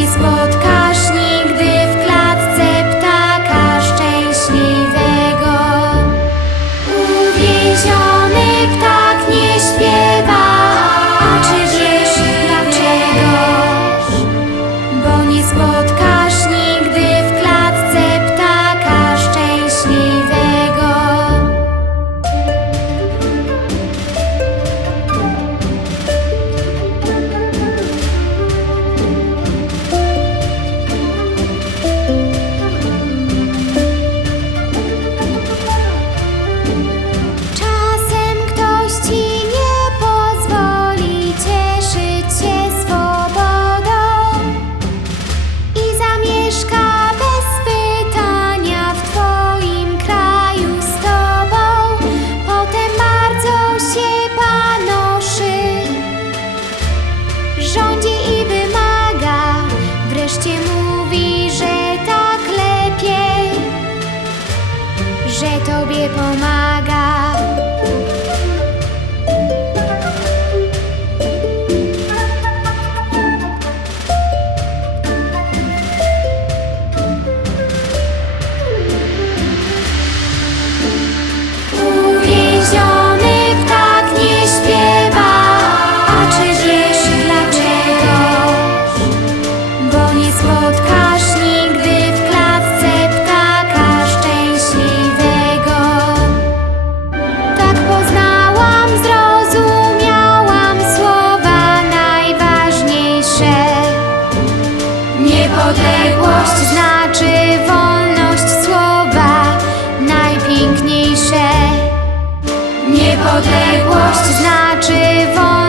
He's more people my Niepodległość znaczy wolność słowa najpiękniejsze. Niepodległość znaczy wolność